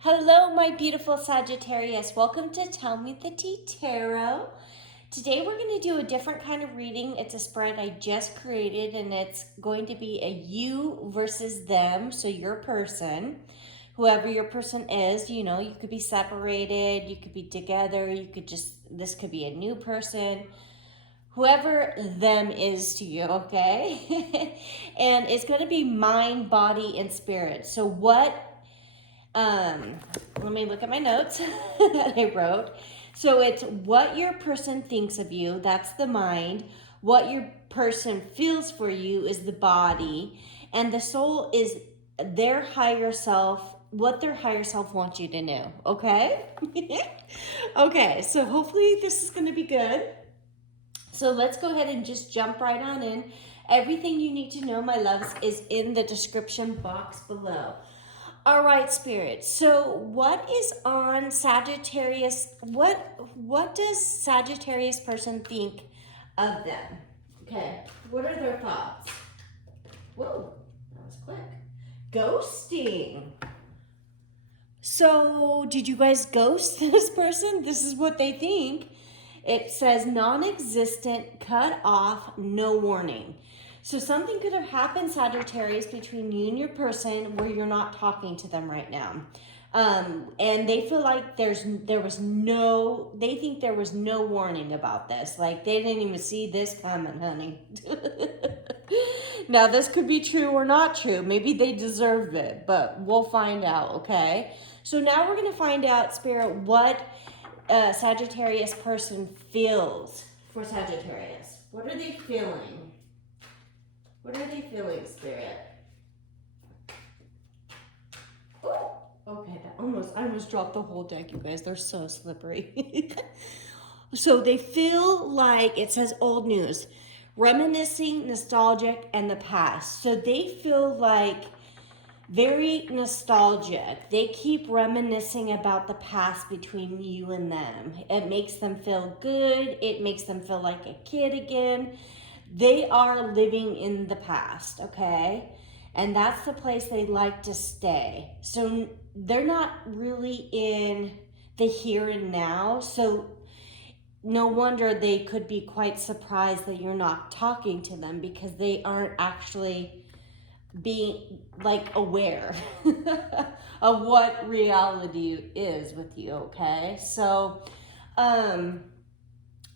Hello, my beautiful Sagittarius. Welcome to Tell Me the Tea Tarot. Today we're going to do a different kind of reading. It's a spread I just created, and it's going to be a you versus them, so your person. Whoever your person is, you could be separated, you could be together, this could be a new person. Whoever them is to you, okay? And it's going to be mind, body, and spirit. So let me look at my notes that I wrote. So it's what your person thinks of you, that's the mind. What your person feels for you is the body. And the soul is their higher self, what their higher self wants you to know, okay? Okay, so hopefully this is going to be good. So let's go ahead and just jump right on in. Everything you need to know, my loves, is in the description box below. All right, Spirit. So what is on Sagittarius? What does Sagittarius person think of them? Okay. What are their thoughts? Whoa, that was quick. Ghosting. So did you guys ghost this person? This is what they think. It says non-existent, cut off, no warning. So something could have happened, Sagittarius, between you and your person where you're not talking to them right now. And they feel like they think there was no warning about this. Like they didn't even see this coming, honey. Now this could be true or not true. Maybe they deserve it, but we'll find out, okay? So now we're going to find out, Spirit, what Sagittarius person feels for Sagittarius. What are they feeling? What are they feeling, Spirit? Oh, okay, I almost dropped the whole deck, you guys. They're so slippery. So they feel like, it says old news, reminiscing, nostalgic, and the past. So they feel like very nostalgic. They keep reminiscing about the past between you and them. It makes them feel good. It makes them feel like a kid again. They are living in the past, okay? And that's the place they like to stay. So they're not really in the here and now. So no wonder they could be quite surprised that you're not talking to them, because they aren't actually being like aware of what reality is with you, okay? So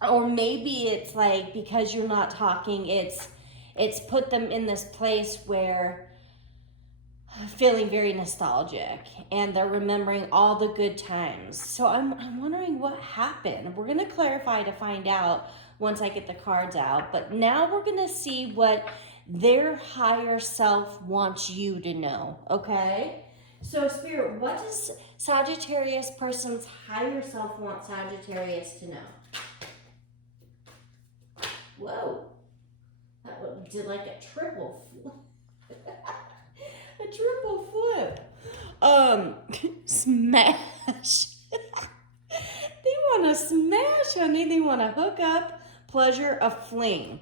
or maybe it's like, because you're not talking, it's put them in this place where feeling very nostalgic and they're remembering all the good times. So I'm wondering what happened. We're going to clarify to find out once I get the cards out, but now we're going to see what their higher self wants you to know, okay? So Spirit, what does Sagittarius person's higher self want Sagittarius to know? Whoa, that one did like a triple flip. A triple flip. Smash. They want to smash, honey. They want to hook up, pleasure, a fling.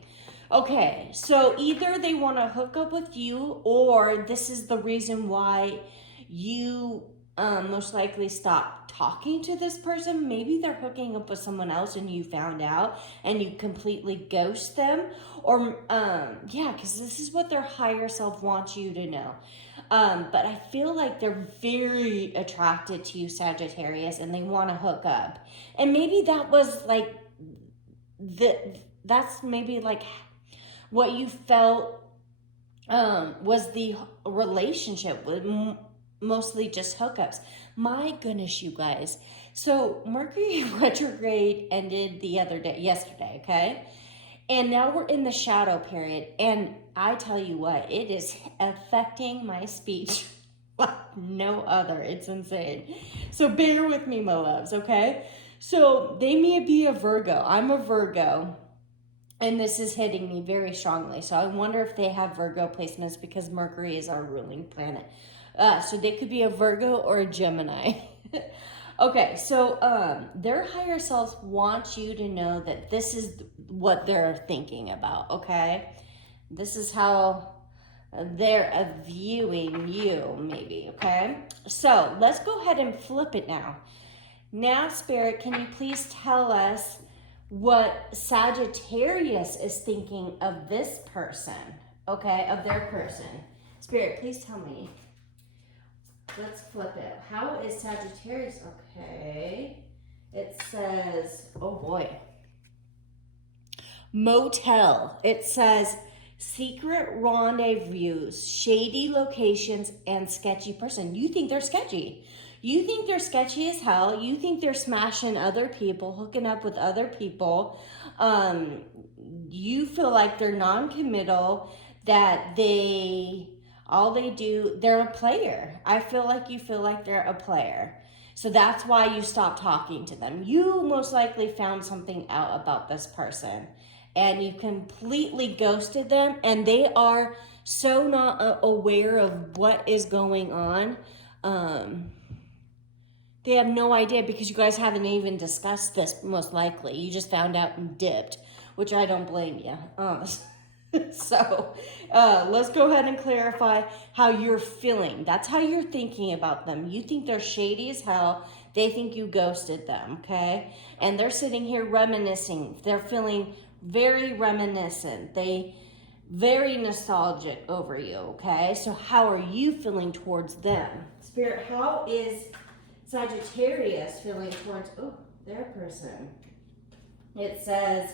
Okay, so either they want to hook up with you, or this is the reason why you most likely stop talking to this person. Maybe they're hooking up with someone else and you found out and you completely ghost them. Or, yeah, because this is what their higher self wants you to know. But I feel like they're very attracted to you, Sagittarius, and they want to hook up. And maybe that was like, that's maybe like what you felt was the relationship with mostly just hookups. My goodness, you guys. So Mercury retrograde ended yesterday, okay? And now we're in the shadow period. And I tell you what, it is affecting my speech like no other. It's insane. So bear with me, my loves, okay? So they may be a Virgo. I'm a Virgo. And this is hitting me very strongly. So I wonder if they have Virgo placements, because Mercury is our ruling planet. So they could be a Virgo or a Gemini. Okay, so their higher selves want you to know that this is what they're thinking about, okay? This is how they're viewing you, maybe, okay? So let's go ahead and flip it now. Now, Spirit, can you please tell us what Sagittarius is thinking of this person, okay, of their person? Spirit, please tell me. Let's flip it. How is Sagittarius? Okay. It says, oh boy. Motel. It says secret rendezvous, shady locations, and sketchy person. You think they're sketchy. You think they're sketchy as hell. You think they're smashing other people, hooking up with other people. You feel like they're non-committal, that all they do, they're a player. I feel like you feel like they're a player. So that's why you stopped talking to them. You most likely found something out about this person and you completely ghosted them, and they are so not aware of what is going on. They have no idea because you guys haven't even discussed this, most likely. You just found out and dipped, which I don't blame you. So let's go ahead and clarify how you're feeling. That's how you're thinking about them. You think they're shady as hell. They think you ghosted them, okay? And they're sitting here reminiscing. They're feeling very reminiscent. Very nostalgic over you, okay? So how are you feeling towards them? Spirit, how is Sagittarius feeling towards their person? It says,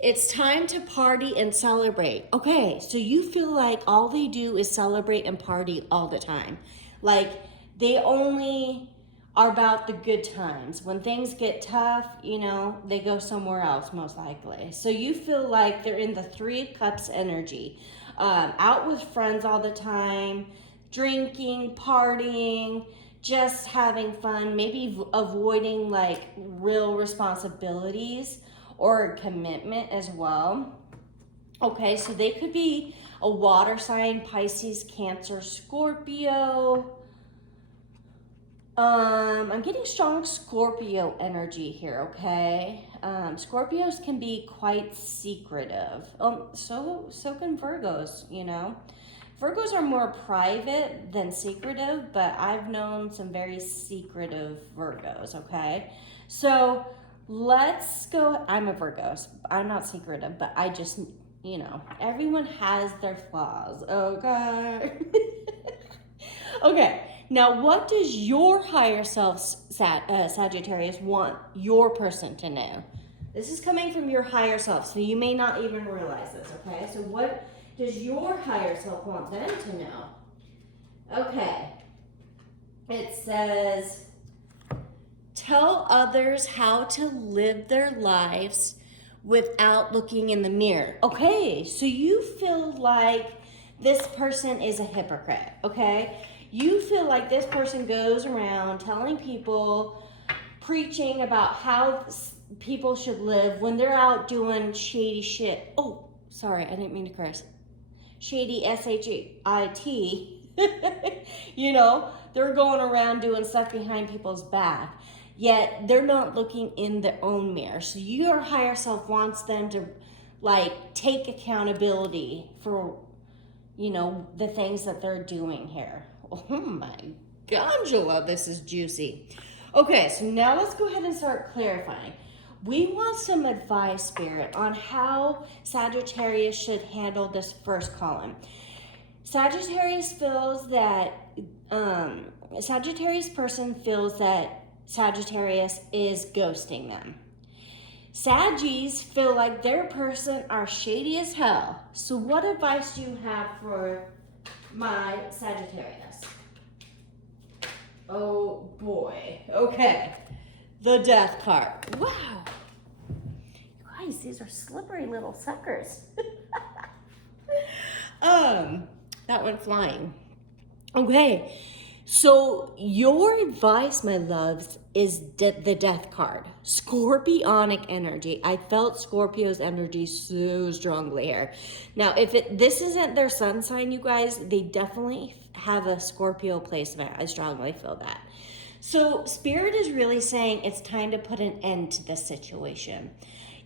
it's time to party and celebrate. Okay, so you feel like all they do is celebrate and party all the time. Like, they only are about the good times. When things get tough, they go somewhere else, most likely. So you feel like they're in the Three of Cups energy. Out with friends all the time, drinking, partying, just having fun, maybe avoiding like real responsibilities or commitment as well. Okay, so they could be a water sign, Pisces, Cancer, Scorpio. I'm getting strong Scorpio energy here, okay? Scorpios can be quite secretive. So can Virgos, Virgos are more private than secretive, but I've known some very secretive Virgos, okay? So let's go. I'm a Virgo. I'm not secretive, but I just, everyone has their flaws, okay? Okay, now what does your higher self, Sagittarius, want your person to know? This is coming from your higher self, so you may not even realize this, okay? So what does your higher self want them to know? Okay, it says, tell others how to live their lives without looking in the mirror. Okay, so you feel like this person is a hypocrite, okay? You feel like this person goes around telling people, preaching about how people should live when they're out doing shady shit. Oh, sorry, I didn't mean to curse. Shady, S-H-I-T. They're going around doing stuff behind people's back. Yet they're not looking in their own mirror. So your higher self wants them to take accountability for, the things that they're doing here. Oh my Angela, this is juicy. Okay, so now let's go ahead and start clarifying. We want some advice, Spirit, on how Sagittarius should handle this first column. Sagittarius feels that, Sagittarius person feels that Sagittarius is ghosting them. Saggies feel like their person are shady as hell. So what advice do you have for my Sagittarius? Oh boy. Okay. The Death card. Wow. You guys, these are slippery little suckers. That went flying. Okay. So your advice, my loves, is the Death card. Scorpionic energy. I felt Scorpio's energy so strongly here. Now, if this isn't their sun sign, you guys, they definitely have a Scorpio placement. I strongly feel that. So Spirit is really saying it's time to put an end to this situation.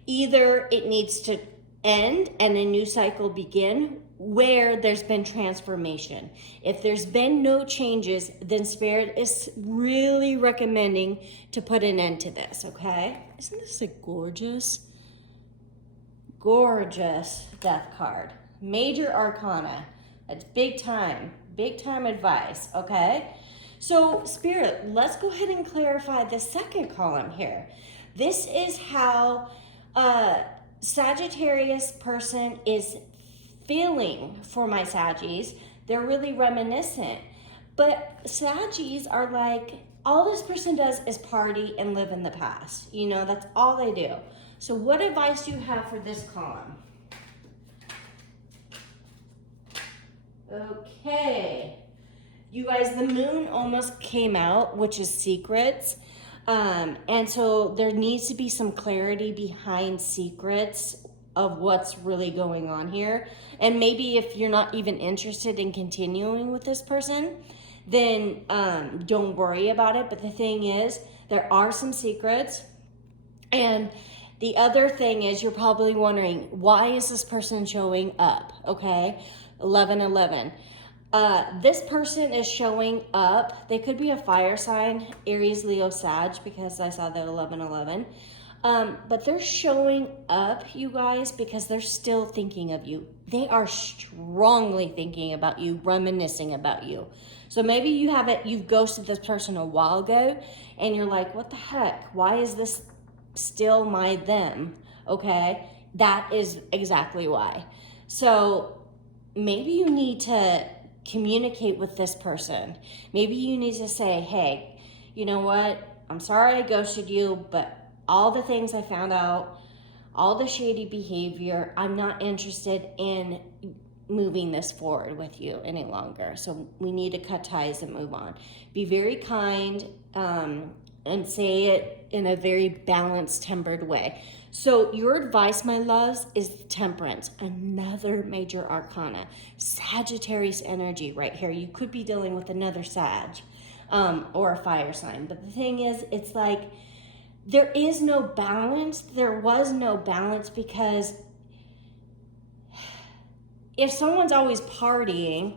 Either it needs to end and a new cycle begin, where there's been transformation. If there's been no changes, then Spirit is really recommending to put an end to this, okay? Isn't this a gorgeous, gorgeous death card? Major Arcana. That's big time advice, okay? So Spirit, let's go ahead and clarify the second column here. This is how Sagittarius person is feeling for my Saggies. They're really reminiscent. But Saggies are like, all this person does is party and live in the past. You know, that's all they do. So what advice do you have for this column? Okay. You guys, the moon almost came out, which is secrets. And so there needs to be some clarity behind secrets of what's really going on here. And maybe if you're not even interested in continuing with this person, then don't worry about it. But the thing is, there are some secrets. And the other thing is, you're probably wondering, why is this person showing up? Okay, 11-11. This person is showing up. They could be a fire sign, Aries, Leo, Sag, because I saw the 11-11. But they're showing up, you guys, because they're still thinking of you. They are strongly thinking about you, reminiscing about you. So maybe you've ghosted this person a while ago, and you're like, what the heck? Why is this still my them? Okay, that is exactly why. So maybe you need to communicate with this person. Maybe you need to say, hey, you know what? I'm sorry I ghosted you, but all the things I found out, all the shady behavior, I'm not interested in moving this forward with you any longer. So we need to cut ties and move on. Be very kind, and say it in a very balanced, tempered way. So your advice, my loves, is temperance, another major arcana. Sagittarius energy right here. You could be dealing with another Sag or a fire sign. But the thing is, it's like there is no balance. There was no balance because if someone's always partying,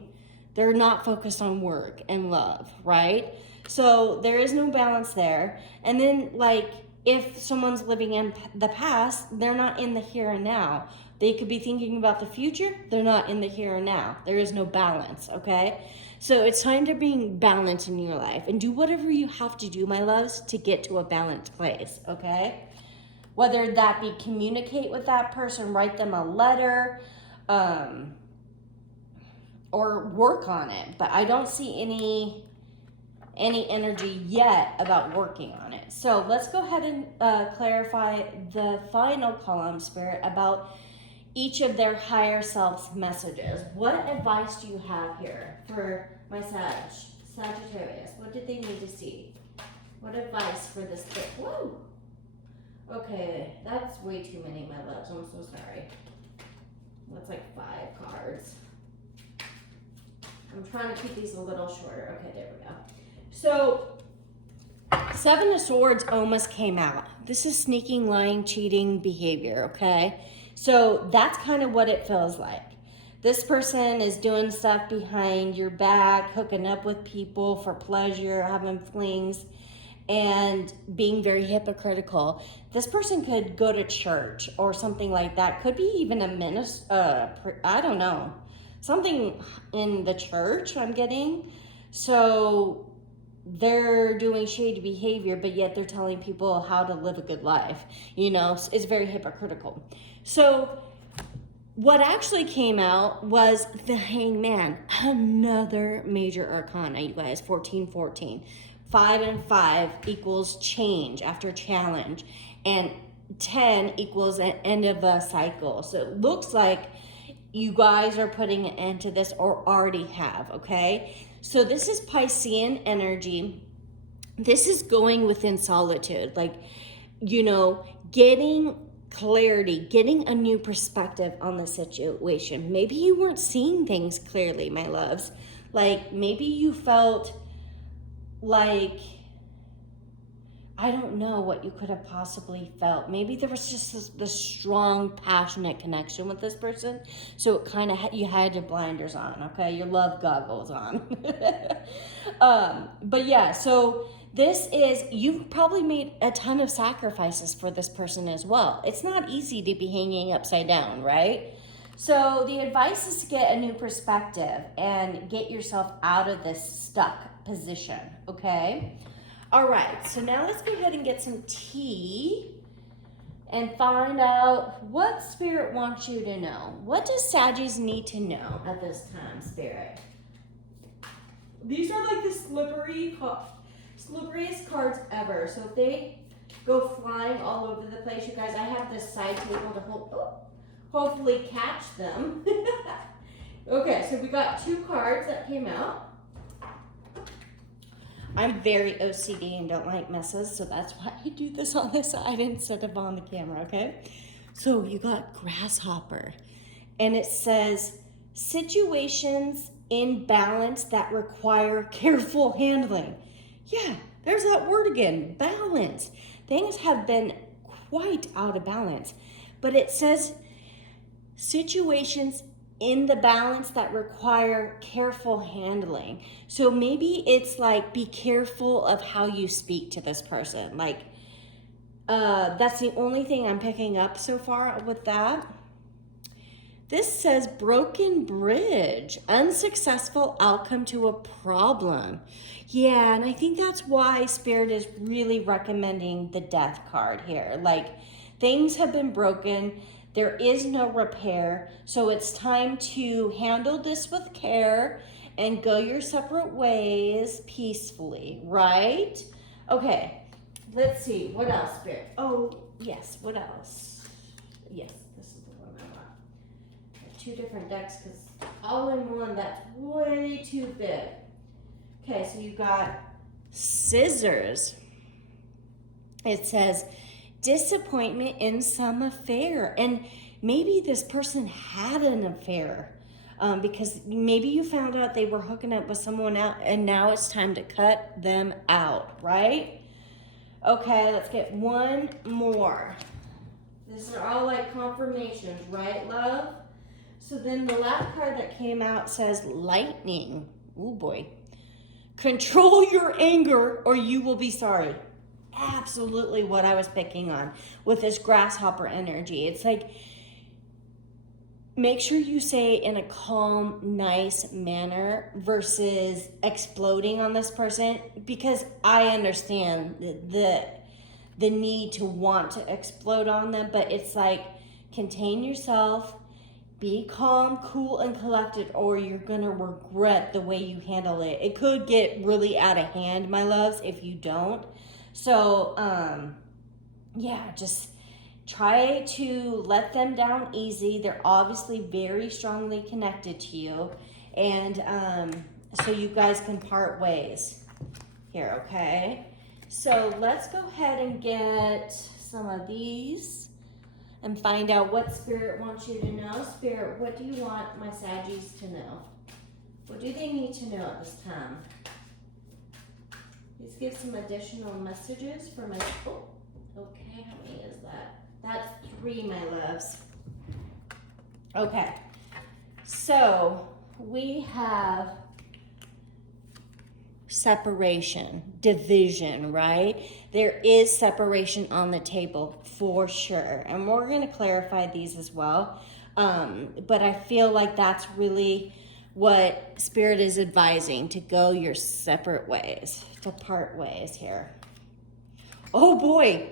they're not focused on work and love, right? So there is no balance there. And then like, if someone's living in the past, they're not in the here and now. They could be thinking about the future. They're not in the here and now. There is no balance, okay? So it's time to bring balance in your life and do whatever you have to do, my loves, to get to a balanced place, okay? Whether that be communicate with that person, write them a letter, or work on it. But I don't see any energy yet about working on it. So let's go ahead and clarify the final column, Spirit, about each of their higher self's messages. What advice do you have here for my Sagittarius? What did they need to see? What advice for this? Whoa! Okay, that's way too many, my loves. I'm so sorry. That's like 5 cards. I'm trying to keep these a little shorter. Okay, there we go. So, 7 of Swords almost came out. This is sneaking, lying, cheating behavior, okay? So, that's kind of what it feels like. This person is doing stuff behind your back, hooking up with people for pleasure, having flings, and being very hypocritical. This person could go to church or something like that. Could be even a minister, I don't know. Something in the church, I'm getting. So they're doing shady behavior, but yet they're telling people how to live a good life. You know, it's very hypocritical. So what actually came out was the Hangman, another major arcana, you guys, 14-14. 5 and 5 equals change after challenge, and 10 equals an end of a cycle. So it looks like you guys are putting an end to this or already have, okay? So this is Piscean energy. This is going within solitude, like, you know, getting clarity, getting a new perspective on the situation. Maybe you weren't seeing things clearly, my loves. Like maybe you felt like, I don't know what you could have possibly felt. Maybe there was just this strong, passionate connection with this person. So it kind of, you had your blinders on, okay? Your love goggles on. But yeah, so this is, you've probably made a ton of sacrifices for this person as well. It's not easy to be hanging upside down, right? So the advice is to get a new perspective and get yourself out of this stuck position, okay? All right, so now let's go ahead and get some tea and find out what Spirit wants you to know. What does Saggies need to know at this time, Spirit? These are like the slipperiest cards ever. So if they go flying all over the place, you guys, I have this side table to hopefully catch them. Okay, so we got 2 cards that came out. I'm very OCD and don't like messes, so that's why I do this on the side instead of on the camera, okay? So you got Grasshopper, and it says, situations in balance that require careful handling. Yeah, there's that word again, balance. Things have been quite out of balance, but it says situations in the balance that require careful handling. So maybe it's like, be careful of how you speak to this person. Like, that's the only thing I'm picking up so far with that. This says broken bridge, unsuccessful outcome to a problem. Yeah, and I think that's why Spirit is really recommending the Death card here. Like, things have been broken. There is no repair, so it's time to handle this with care and go your separate ways peacefully, right? Okay, let's see, what else, Spirit? Oh, yes, what else? Yes, this is the one I want. I have 2 different decks because all in one, that's way too big. Okay, so you got Scissors. It says, disappointment in some affair. And maybe this person had an affair because maybe you found out they were hooking up with someone else and now it's time to cut them out, right? Okay, let's get one more. These are all like confirmations, right, love? So then the last card that came out says lightning. Oh boy. Control your anger or you will be sorry. Absolutely what I was picking on with this grasshopper energy. It's like, make sure you say it in a calm, nice manner versus exploding on this person, because I understand the need to want to explode on them, but it's like, contain yourself, be calm, cool, and collected, or you're gonna regret the way you handle it. It could get really out of hand, my loves, if you don't. So, yeah, just try to let them down easy. They're obviously very strongly connected to you. And so you guys can part ways here, okay? So let's go ahead and get some of these and find out what Spirit wants you to know. Spirit, what do you want my Saggies to know? What do they need to know at this time? Let's give some additional messages for my, oh, okay, how many is that? That's 3, my loves. Okay, so we have separation, division, right? There is separation on the table for sure. And we're going to clarify these as well. But I feel like that's really what Spirit is advising, to go your separate ways, to part ways here. Oh boy,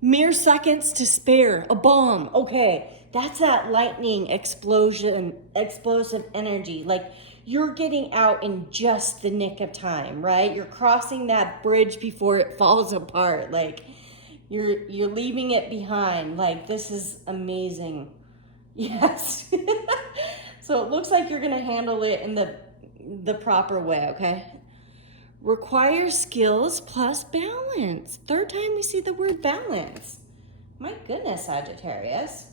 mere seconds to spare, a bomb. Okay, that's that lightning explosion, explosive energy. Like, you're getting out in just the nick of time, right? You're crossing that bridge before it falls apart. Like, you're leaving it behind. Like, this is amazing. Yes. So it looks like you're gonna handle it in the proper way, okay? Requires skills plus balance. 3rd time we see the word balance. My goodness, Sagittarius.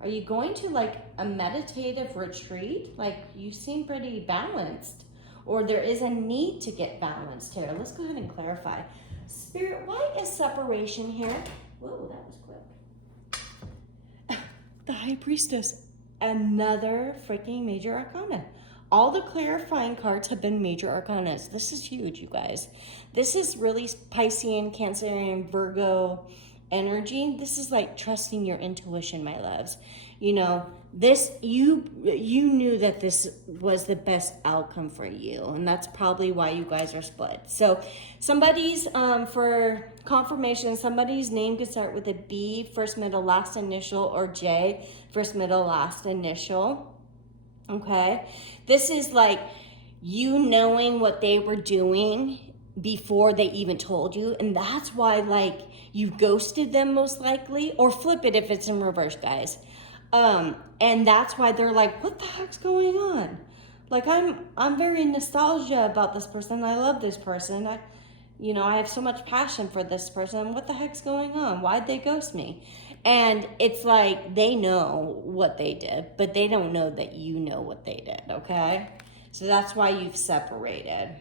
Are you going to like a meditative retreat? Like, you seem pretty balanced. or there is a need to get balanced here. Let's go ahead and clarify. Spirit, why is separation here? Whoa, that was quick. The High Priestess, another freaking major arcana. All the clarifying cards have been major arcanas. This is huge, you guys. This is really Piscean, Cancerian, Virgo energy. This is like trusting your intuition, my loves. You know, this, you knew that this was the best outcome for you, and that's probably why you guys are split. So somebody's, for confirmation, somebody's name could start with a B, first, middle, last initial, or J, first, middle, last initial. Okay, this is like you knowing what they were doing before they even told you, and that's why like you ghosted them most likely, or flip it if it's in reverse, guys. And that's why they're like, what the heck's going on? Like I'm very nostalgia about this person. I love this person. I have so much passion for this person. What the heck's going on? Why'd they ghost me? And it's like they know what they did, but they don't know that you know what they did, okay? So that's why you've separated.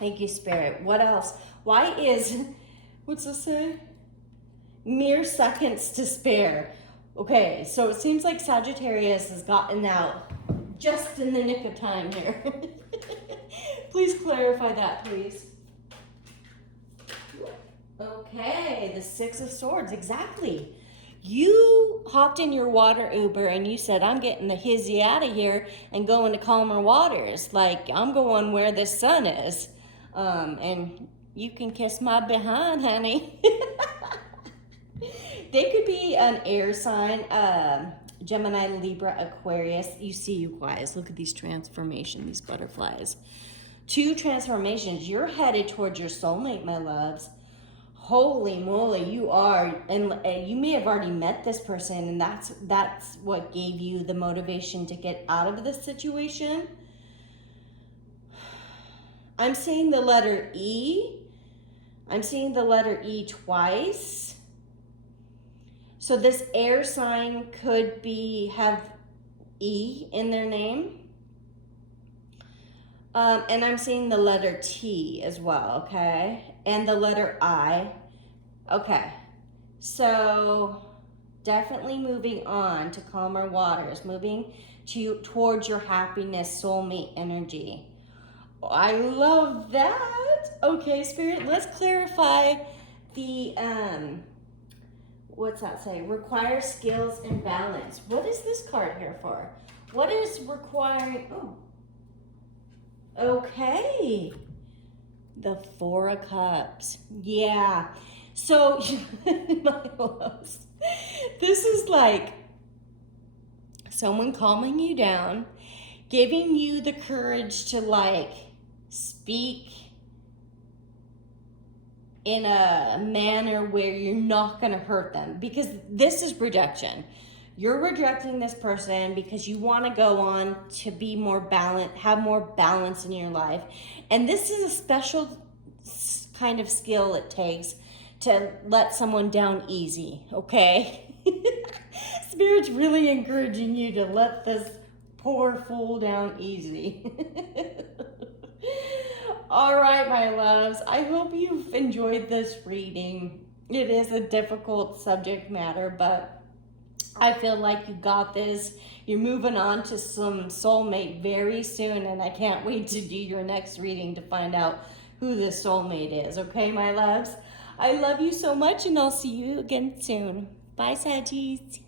Thank you, Spirit. What else? Why is, what's this say? Mere seconds to spare. Okay, so it seems like Sagittarius has gotten out just in the nick of time here. Please clarify that, please. Okay, the Six of Swords, exactly. You hopped in your water Uber and you said, I'm getting the hizzy out of here and going to calmer waters. Like, I'm going where the sun is. And you can kiss my behind, honey. They could be an air sign, Gemini, Libra, Aquarius. You see, you guys, look at these transformations, these butterflies. 2 transformations. You're headed towards your soulmate, my loves. Holy moly, you are, and you may have already met this person, and that's what gave you the motivation to get out of this situation. I'm seeing the letter E. I'm seeing the letter E twice. So this air sign could have E in their name. And I'm seeing the letter T as well, okay? And the letter I. Okay. So definitely moving on to calmer waters, moving towards your happiness, soulmate energy. I love that. Okay, Spirit, let's clarify the, what's that say? Require skills and balance. What is this card here for? What is requiring, oh. Okay. The Four of Cups. Yeah. So, my loves, this is like someone calming you down, giving you the courage to like speak in a manner where you're not going to hurt them, because this is rejection. You're rejecting this person because you want to go on to be more balanced, have more balance in your life. And this is a special kind of skill it takes to let someone down easy, okay? Spirit's really encouraging you to let this poor fool down easy. All right, my loves, I hope you've enjoyed this reading. It is a difficult subject matter, but I feel like you got this. You're moving on to some soulmate very soon, and I can't wait to do your next reading to find out who this soulmate is. Okay, my loves? I love you so much, and I'll see you again soon. Bye, Saggies.